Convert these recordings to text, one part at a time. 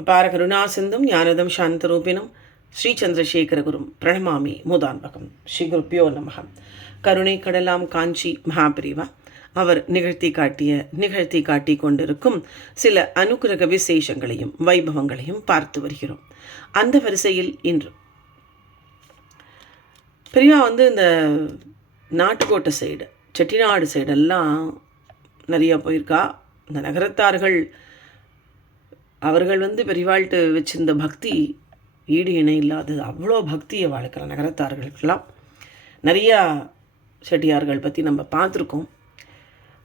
அபார கருணாசிந்தும் ஞானதம் சாந்தரூபிணம் ஸ்ரீ சந்திரசேகரகுரும் பிரணமாமி மூதான்பகம். ஸ்ரீ குருப்பியோ நமகம் கருணை கடலாம் காஞ்சி மகாபிரிவா. அவர் நிகழ்த்தி காட்டிய நிகழ்த்தி காட்டி கொண்டிருக்கும் சில அனுகிரக விசேஷங்களையும் வைபவங்களையும் பார்த்து வருகிறோம். அந்த வரிசையில் இன்று பெரியவா வந்து இந்த நாட்டுக்கோட்டை சைடு செட்டிநாடு சைடெல்லாம் நிறையா போயிருக்கா. இந்த நகரத்தார்கள் அவர்கள் வந்து பெரியவாள்கிட்ட வச்சிருந்த பக்தி ஈடு இணை இல்லாதது. அவ்வளோ பக்தியை வாழ்க்கிற நகரத்தார்களுக்கெல்லாம். நிறையா செட்டியார்கள் பற்றி நம்ம பார்த்துருக்கோம்.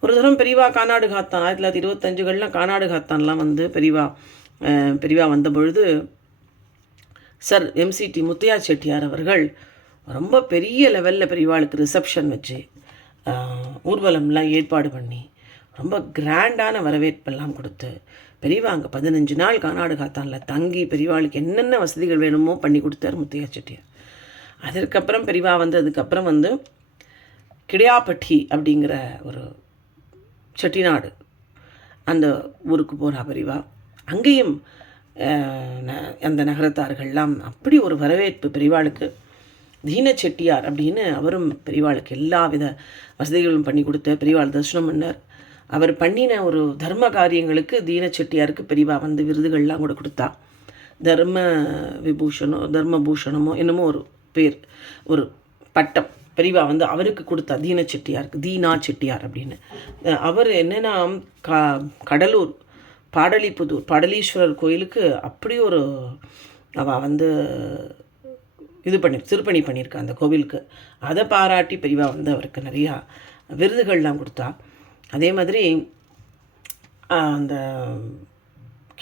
ஒரு தரம் பெரியவா கானாடு காத்தான். ஆயிரத்தி தொள்ளாயிரத்தி இருபத்தஞ்சுகளில் கானாடு காத்தான்லாம் வந்து பெரியவா பெரிவா பெரியவா வந்த பொழுது சர் எம்சிடி முத்தையா செட்டியார் அவர்கள் ரொம்ப பெரிய லெவலில் பெரியவாளுக்கு ரிசப்ஷன் வச்சு ஊர்வலம்லாம் ஏற்பாடு பண்ணி ரொம்ப கிராண்டான வரவேற்பெல்லாம் கொடுத்து பெரியவா அங்கே பதினஞ்சு நாள் கானாடு காத்தானில் தங்கி பெரியவாளுக்கு என்னென்ன வசதிகள் வேணுமோ பண்ணி கொடுத்தார் முத்தையா செட்டியார். அதற்கப்புறம் பெரியவா வந்ததுக்கப்புறம் வந்து கிடையாப்பட்டி அப்படிங்கிற ஒரு செட்டிநாடு அந்த ஊருக்கு போகிறா பெரியவா. அங்கேயும் ந- அந்த நகரத்தார்கள்லாம் அப்படி ஒரு வரவேற்பு பெரியவாளுக்கு. தீன செட்டியார் அப்படின்னு அவரும் பெரியவாளுக்கு எல்லா வித வசதிகளும் பண்ணி கொடுத்த பெரியவாள் தரிசனம் பண்ணார். அவர் பண்ணின ஒரு தர்ம காரியங்களுக்கு தீன செட்டியாருக்கு பெரியவா வந்து விருதுகள்லாம் கூட கொடுத்தா. தர்ம விபூஷணோ தர்மபூஷணமோ என்னமோ ஒரு பேர் ஒரு பட்டம் பெரியவா வந்து அவருக்கு கொடுத்தா தீன செட்டியாருக்கு தீனா செட்டியார் அப்படின்னு. அவர் என்னென்னா கா கடலூர் பாடலிபுதூர் பாடலீஸ்வரர் கோயிலுக்கு அப்படி ஒரு அவள் வந்து இது பண்ணி திருப்பணி பண்ணியிருக்கா அந்த கோவிலுக்கு. அதை பாராட்டி பெரியவா வந்து அவருக்கு நிறையா விருதுகள்லாம் கொடுத்தா. அதே மாதிரி அந்த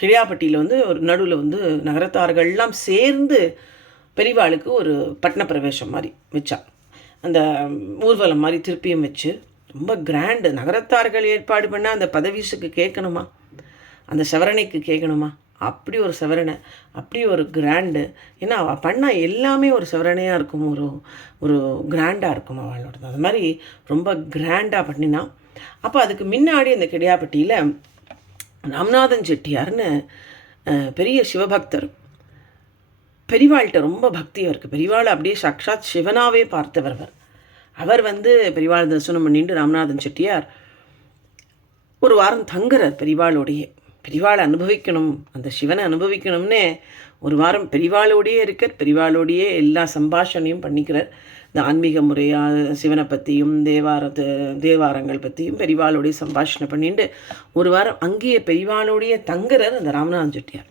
கிழியாப்பட்டியில் வந்து ஒரு நடுவில் வந்து நகரத்தார்கள்லாம் சேர்ந்து பெரிவாளுக்கு ஒரு பட்டண பிரவேசம் மாதிரி வச்சா. அந்த ஊர்வலம் மாதிரி திருப்பியும் வச்சு ரொம்ப கிராண்டு நகரத்தார்கள் ஏற்பாடு பண்ணால் அந்த பதவிசுக்கு கேட்கணுமா? அந்த சவரணைக்கு கேட்கணுமா? அப்படி ஒரு சவரணை அப்படி ஒரு கிராண்டு ஏன்னா அவள் பண்ணால் எல்லாமே ஒரு சவரணையாக இருக்கும் ஒரு ஒரு கிராண்டாக இருக்கும் அவளோடது. அது மாதிரி ரொம்ப கிராண்டாக பண்ணினா அப்போ அதுக்கு முன்னாடி அந்த கிடையாப்பட்டியில் ராமநாதன் செட்டியார்னு பெரிய சிவபக்தர். பெரிவாள்கிட்ட ரொம்ப பக்தி அவருக்கு. பெரிவாள் அப்படியே சாக்ஷாத் சிவனாவே பார்த்தவர் அவர். அவர் வந்து பெரிவாள் தரிசனம் பண்ணிட்டு ராமநாதன் செட்டியார் ஒரு வாரம் தங்குறார் பெரிவாளோடையே. பெரிவாளை அனுபவிக்கணும் அந்த சிவனை அனுபவிக்கணும்னே ஒரு வாரம் பெரிவாளோடையே இருக்கார். பெரிவாளோடையே எல்லா சம்பாஷணையும் பண்ணிக்கிறார். இந்த ஆன்மீக முறையாக சிவனை பற்றியும் தேவாரத்து தேவாரங்கள் பற்றியும் பெரிவாளோடைய சம்பாஷணை பண்ணிட்டு ஒரு வாரம் அங்கேயே பெரிவாளுடைய தங்குறார் அந்த ராமநாதன் செட்டியார்.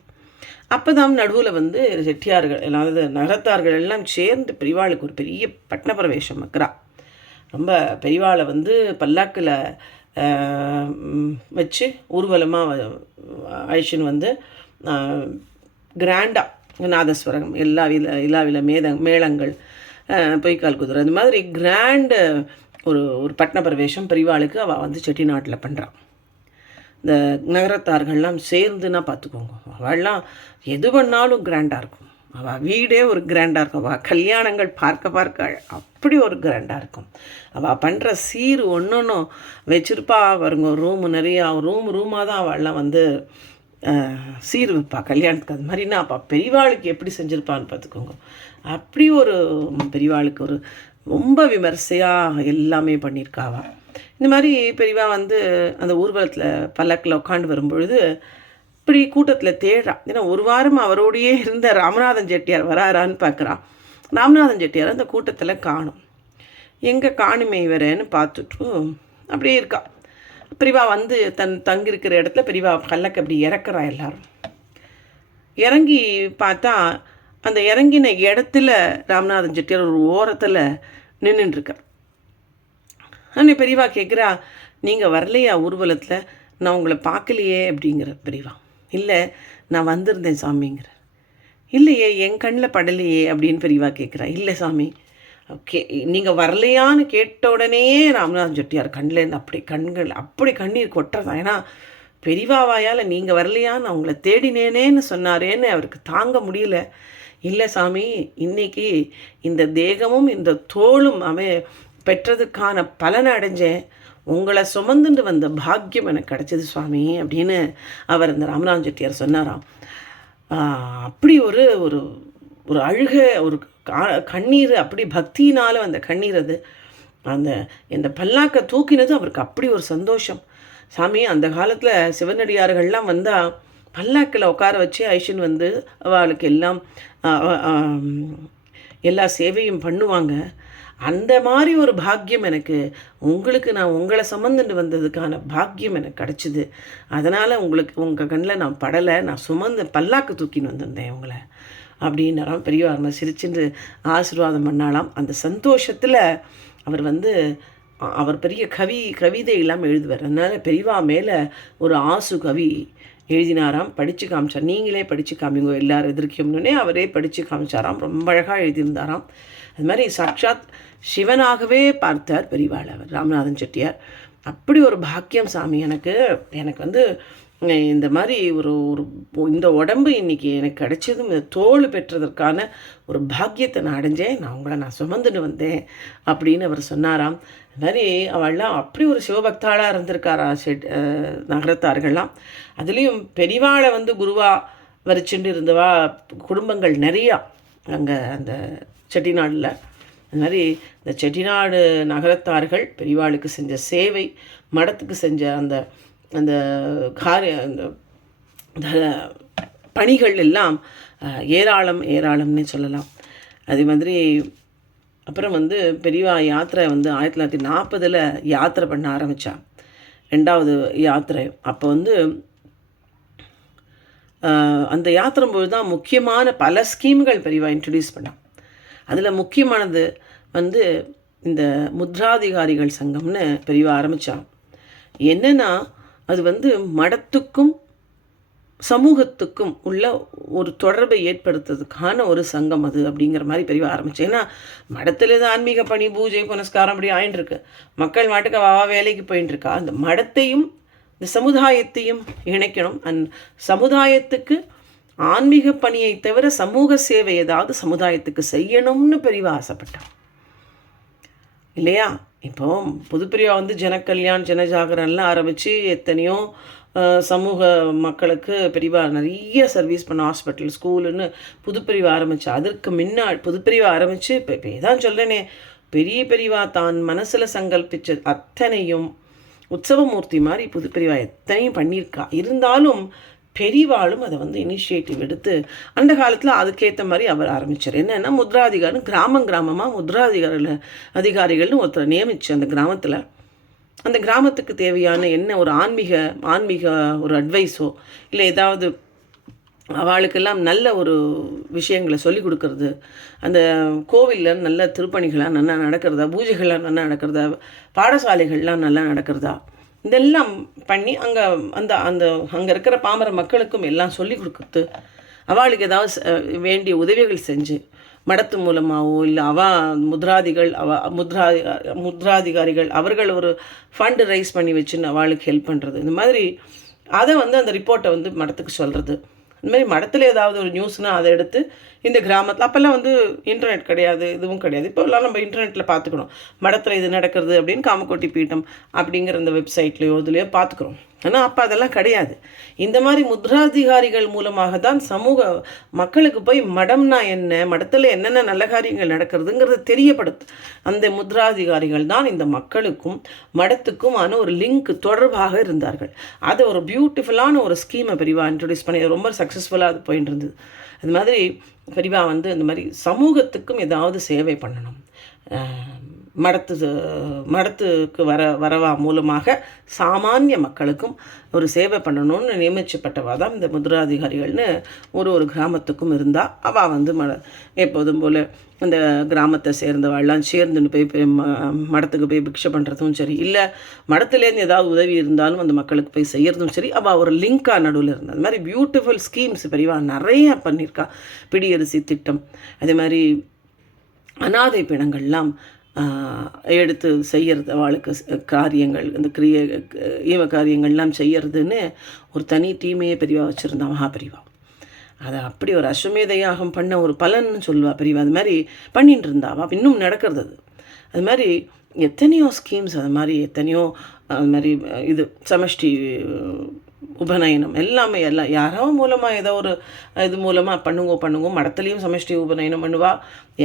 அப்போ தான் நடுவில் வந்து செட்டியார்கள் அதாவது நகரத்தார்கள் எல்லாம் சேர்ந்து பெரிவாளுக்கு ஒரு பெரிய பட்ன பிரவேசம் வைக்கிறா. ரொம்ப பெரிவாளை வந்து பல்லாக்கில் வச்சு ஊர்வலமாக அழிச்சின்னு வந்து கிராண்டாக நாதஸ்வரம் எல்லா வித எல்லா வித மேத மேளங்கள் பொய்க்கால் குதிரை இந்த மாதிரி கிராண்டு ஒரு ஒரு பட்ன பிரவேசம் பெரிவாளுக்கு அவள் வந்து செட்டிநாட்டில் பண்ணுறான் இந்த நகரத்தார்கள்லாம் சேர்ந்துன்னா பார்த்துக்கோங்க அவள்லாம் எது பண்ணாலும் கிராண்டாக இருக்கும். அவள் வீடே ஒரு கிராண்டாக இருக்கும். அவள் கல்யாணங்கள் பார்க்க பார்க்க அப்படி ஒரு கிராண்டாக இருக்கும். அவள் பண்ணுற சீர் ஒன்று ஒன்றும் வச்சுருப்பா. வருங்க ரூம் நிறையா ரூம் ரூமாக தான் அவள்லாம் வந்து சீர் வைப்பா கல்யாணத்துக்கு அது மாதிரினா அப்பா பெரியவாளுக்கு எப்படி செஞ்சுருப்பான்னு பார்த்துக்கோங்க. அப்படி ஒரு பெரியவாளுக்கு ஒரு ரொம்ப விமர்சையாக எல்லாமே பண்ணியிருக்காவா இந்த மாதிரி பெரியவா வந்து அந்த ஊர்வலத்தில் பல்லக்கில் உட்காந்து வரும்பொழுது இப்படி கூட்டத்தில் தேடுறா. ஏன்னா ஒரு வாரம் அவரோடையே இருந்த ராமநாதன் செட்டியார் வராரான்னு பார்க்குறான் ராமநாதன் செட்டியார் அந்த கூட்டத்தில் காணும். எங்கே காணுமே இவரேன்னு பார்த்துட்டு அப்படியே இருக்கா. பிரிவா வந்து தன் தங்கியிருக்கிற இடத்துல பிரிவா கல்லக்கு அப்படி இறக்குறா எல்லாரும். இறங்கி பார்த்தா அந்த இறங்கின இடத்துல ராமநாதன் செட்டியார் ஒரு ஓரத்தில் நின்றுட்டுருக்கார் அன்னை பெரியவா கேட்குறா நீங்கள் வரலையா ஊர்வலத்தில்? நான் உங்களை பார்க்கலையே அப்படிங்கிற பெரியவா இல்லை நான் வந்திருந்தேன் சாமிங்கிற இல்லையே என் கண்ணில் படலையே அப்படின்னு பெரியவா கேட்குறா இல்லை சாமி ஓகே நீங்கள் வரலையான்னு கேட்ட உடனே ராமநாதன் செட்டியார் கண்லேருந்து அப்படி கண்கள் அப்படி கண்ணீர் கொட்டுறதா? ஏன்னா பெரிவாவாயால் நீங்கள் வரலையான்னு அவங்கள தேடினேனேன்னு சொன்னாரேன்னு அவருக்கு தாங்க முடியல. இல்லை சாமி இன்னைக்கு இந்த தேகமும் இந்த தோளும் அவன் பெற்றதுக்கான பலனை அடைஞ்சேன். உங்களை சுமந்துட்டு வந்த பாக்கியம் எனக்கு கிடைச்சது சுவாமி அப்படின்னு அவர் இந்த ராமநாதன் செட்டியார் சொன்னாராம். அப்படி ஒரு ஒரு ஒரு அழுக ஒரு கண்ணீர் அப்படி பக்தியினால் அந்த கண்ணீர் அது. அந்த இந்த பல்லாக்கை தூக்கினது அவருக்கு அப்படி ஒரு சந்தோஷம். சாமி அந்த காலத்தில் சிவனடியார்கள்லாம் வந்தால் பல்லாக்கில் உட்கார வச்சு ஐஷன் வந்து அவளுக்கு எல்லாம் எல்லா சேவையும் பண்ணுவாங்க. அந்த மாதிரி ஒரு பாக்கியம் எனக்கு உங்களுக்கு நான் உங்களை சுமந்துட்டு வந்ததுக்கான பாக்கியம் எனக்கு கிடச்சிது. அதனால் உங்களுக்கு உங்கள் கண்ணில் நான் படலை நான் சுமந்து பல்லாக்கு தூக்கின்னு வந்திருந்தேன் உங்களை. அப்படின்னாராம் பெரியவார்மா சிரிச்சுட்டு ஆசீர்வாதம் பண்ணாலாம். அந்த சந்தோஷத்தில் அவர் வந்து அவர் பெரிய கவி கவிதை எல்லாம் எழுதுவார். அதனால் பெரியவா மேலே ஒரு ஆசு கவி எழுதினாராம் படித்து காமிச்சார். நீங்களே படித்து காமிங்க எல்லார் எதிர்க்கும்னே அவரே படித்து காமிச்சாராம். ரொம்ப அழகாக எழுதியிருந்தாராம். அது மாதிரி சாட்சாத் சிவனாகவே பார்த்தார் பெரியவாள் அவர் ராமநாதன் செட்டியார். அப்படி ஒரு பாக்கியம் சாமி எனக்கு. எனக்கு வந்து இந்த மாதிரி ஒரு ஒரு இந்த உடம்பு இன்றைக்கி எனக்கு கிடைச்சதும் இந்த தோல் பெற்றதற்கான ஒரு பாக்கியத்தை நான் அடைஞ்சேன். நான் உங்களை நான் சுமந்துன்னு வந்தேன் அப்படின்னு அவர் சொன்னாராம். அது மாதிரி அவள்லாம் அப்படி ஒரு சிவபக்தாளாக இருந்திருக்காரா செட் நகரத்தார்கள்லாம். அதுலேயும் பெரிவாளை வந்து குருவாக வரிச்சுட்டு இருந்தவா குடும்பங்கள் நிறையா அங்கே அந்த செட்டிநாடில். அது மாதிரி இந்த செட்டிநாடு நகரத்தார்கள் பெரிவாளுக்கு செஞ்ச சேவை மடத்துக்கு செஞ்ச அந்த அந்த காரிய அந்த பணிகள் எல்லாம் ஏராளம் ஏராளம்னே சொல்லலாம். அதே மாதிரி அப்புறம் வந்து பெரியவா யாத்திரை வந்து ஆயிரத்தி தொள்ளாயிரத்தி நாற்பதில் யாத்திரை பண்ண ஆரம்பித்தா ரெண்டாவது யாத்திரை. அப்போ வந்து அந்த அந்த யாத்திரம்போது தான் முக்கியமான பல ஸ்கீம்கள் பெரியவா இன்ட்ரடியூஸ் பண்ணான். அதில் முக்கியமானது வந்து இந்த முத்ராதிகாரிகள் சங்கம்னு பெரியவா ஆரம்பித்தான் என்னென்னா அது வந்து மடத்துக்கும் சமூகத்துக்கும் உள்ள ஒரு தொடர்பை ஏற்படுத்துறதுக்கான ஒரு சங்கம் அது அப்படிங்கிற மாதிரி பெரிய ஆரம்பிச்சு. ஏன்னா மடத்தில் தான் ஆன்மீக பணி பூஜை புனஸ்காரம் அப்படி ஆயின்னு இருக்கு. மக்கள் மாட்டுக்கு வாவா வேலைக்கு போயின்னு இருக்கா? அந்த மடத்தையும் இந்த சமுதாயத்தையும் இணைக்கணும். அண்ட் சமுதாயத்துக்கு ஆன்மீக பணியை தவிர சமூக சேவை ஏதாவது சமுதாயத்துக்கு செய்யணும்னு பெரிவா ஆசைப்பட்டான். இல்லையா? இப்போ புதுப்பிரியா வந்து ஜனக்கல்யாண் ஜனஜாகரன்லாம் ஆரம்பித்து எத்தனையோ சமூக மக்களுக்கு பெரியவா நிறைய சர்வீஸ் பண்ண ஹாஸ்பிட்டல் ஸ்கூலுன்னு புதுப்பிரிவு ஆரம்பிச்சு. அதற்கு முன்னாடி புதுப்பிரிவு ஆரம்பித்து இப்போ இப்போ இதான் சொல்கிறேனே பெரிய பெரியவா தான் மனசில் சங்கல்பிச்ச அத்தனையும் உற்சவமூர்த்தி மாதிரி புதுப்பிரிவா எத்தனையும் பண்ணியிருக்கா. இருந்தாலும் பெரியவாளும் அதை வந்து இனிஷியேட்டிவ் எடுத்து அந்த காலத்தில் அதுக்கேற்ற மாதிரி அவர் ஆரம்பிச்சார். என்னென்னா முத்ராதிகாரம் கிராமம் கிராமமாக முத்ராதிகாரில் அதிகாரிகள்னு ஒருத்தரை நியமிச்சு அந்த கிராமத்தில். அந்த கிராமத்துக்கு தேவையான என்ன ஒரு ஆன்மீக ஆன்மீக ஒரு அட்வைஸோ இல்லை ஏதாவது அவளுக்கெல்லாம் நல்ல ஒரு விஷயங்களை சொல்லி கொடுக்கறது அந்த கோவிலில் நல்ல திருப்பணிகள்லாம் நல்லா நடக்கிறதா பூஜைகள்லாம் நல்லா நடக்கிறதா பாடசாலைகள்லாம் நல்லா நடக்கிறதா இதெல்லாம் பண்ணி அங்கே அந்த அந்த அங்கே இருக்கிற பாமர மக்களுக்கும் எல்லாம் சொல்லி கொடுத்து அவளுக்கு ஏதாவது வேண்டிய உதவிகள் செஞ்சு மடத்து மூலமாகவோ இல்லை அவ முத்ராதிகள் அவ முத்ரா முத்ராதிகாரிகள் அவர்கள் ஒரு ஃபண்டு ரைஸ் பண்ணி வச்சுன்னு அவளுக்கு ஹெல்ப் பண்ணுறது இந்த மாதிரி அதை வந்து அந்த ரிப்போர்ட்டை வந்து மடத்துக்கு சொல்கிறது இந்த மாதிரி மடத்தில் ஏதாவது ஒரு நியூஸ்னால் அதை எடுத்து இந்த கிராமத்தில் அப்போல்லாம் வந்து இன்டர்நெட் கிடையாது இதுவும் கிடையாது. இப்போ எல்லாம் நம்ம இன்டர்நெட்டில் பார்த்துக்கணும் மடத்தில் இது நடக்கிறது அப்படின்னு காமக்கோட்டி பீட்டம் அப்படிங்கிற அந்த வெப்சைட்லேயோ இதுலையோ பார்த்துக்குறோம் ஆனால் அப்போ அதெல்லாம் கிடையாது. இந்த மாதிரி முத்ராதிகாரிகள் மூலமாக தான் சமூக மக்களுக்கு போய் மடம்னா என்ன மடத்தில் என்னென்ன நல்ல காரியங்கள் நடக்கிறதுங்கிறத தெரியப்படுத்து அந்த முத்ராதிகாரிகள் தான் இந்த மக்களுக்கும் மடத்துக்குமான ஒரு லிங்க் தொடர்பாக இருந்தார்கள். அது ஒரு பியூட்டிஃபுல்லான ஒரு ஸ்கீமை பிரிவாக இன்ட்ரடியூஸ் பண்ணி ரொம்ப சக்ஸஸ்ஃபுல்லாக அது போயிட்டு இருந்தது அது மாதிரி பிரிவாக வந்து இந்த மாதிரி சமூகத்துக்கும் ஏதாவது சேவை பண்ணணும். மடத்து மடத்துக்கு வர வரவா மூலமாக சாமானிய மக்களுக்கும் ஒரு சேவை பண்ணணும்னு நியமிச்சப்பட்டவா தான் இந்த முதுராதிகாரிகள்னு ஒரு ஒரு கிராமத்துக்கும் இருந்தால் அவள் வந்து ம எப்போதும் போல் அந்த கிராமத்தை சேர்ந்தவாள்லாம் சேர்ந்துன்னு போய் ம- மடத்துக்கு போய் பிக்ஷை பண்ணுறதும் சரி இல்லை மடத்துலேருந்து ஏதாவது உதவி இருந்தாலும் அந்த மக்களுக்கு போய் செய்கிறதும் சரி. அவள் ஒரு லிங்காக நடுவில் இருந்தா. அது மாதிரி பியூட்டிஃபுல் ஸ்கீம்ஸ் பெரியவா நிறையா பண்ணியிருக்கா பிடியரிசி திட்டம் அதே மாதிரி அனாதை பிணங்கள்லாம் எடுத்து செய்கிறது அவளுக்கு காரியங்கள் இந்த கிரிய ஈவ காரியங்கள்லாம் செய்யறதுன்னு ஒரு தனி டீமையே பெரியவா வச்சுருந்தா மகாபெரிவா அதை அப்படி ஒரு அஸ்வமேத யாகம் பண்ண ஒரு பலன்னு சொல்லுவா பெரியவா. அது மாதிரி பண்ணிட்டு இருந்தாவா இன்னும் நடக்கிறது அது. அது மாதிரி எத்தனையோ ஸ்கீம்ஸ் அது மாதிரி எத்தனையோ அது மாதிரி இது சமஷ்டி உபநயனம் எல்லாமே எல்லாம் யாரோ மூலமாக ஏதோ ஒரு இது மூலமாக பண்ணுங்க பண்ணுங்க மடத்துலேயும் சமஷ்டி உபநயனம் பண்ணுவா.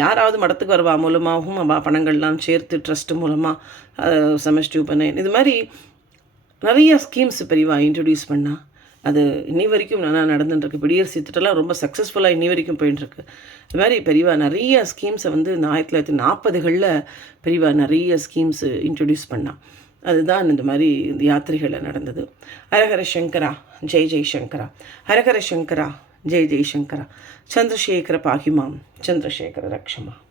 யாராவது மடத்துக்கு வருவா மூலமாகவும் அவள் பணங்கள்லாம் சேர்த்து ட்ரஸ்ட் மூலமாக சமஷ்டி உபநயனம். இது மாதிரி நிறைய ஸ்கீம்ஸ் பெரியவா இன்ட்ரடியூஸ் பண்ணா. அது இன்னி வரைக்கும் நல்லா நடந்துட்டுருக்கு. பிடிஎஸ்சி திட்டம்லாம் ரொம்ப சக்ஸஸ்ஃபுல்லாக இன்னி வரைக்கும் போயிட்டுருக்கு இது மாதிரி பெரியவா நிறைய ஸ்கீம்ஸை வந்து இந்த ஆயிரத்தி தொள்ளாயிரத்தி நாற்பதுகளில் பெரியவா நிறைய ஸ்கீம்ஸ் இன்ட்ரடியூஸ் பண்ணா. அதுதான் இந்த மாதிரி இந்த யாத்திரைகளில் நடந்தது. ஹரஹர சங்கரா ஜெய் ஜெய் சங்கரா. ஹரஹர சங்கரா ஜெய் ஜெய் சங்கரா. சந்திரசேகர பாகிமாம் சந்திரசேகர ரக்ஷமா.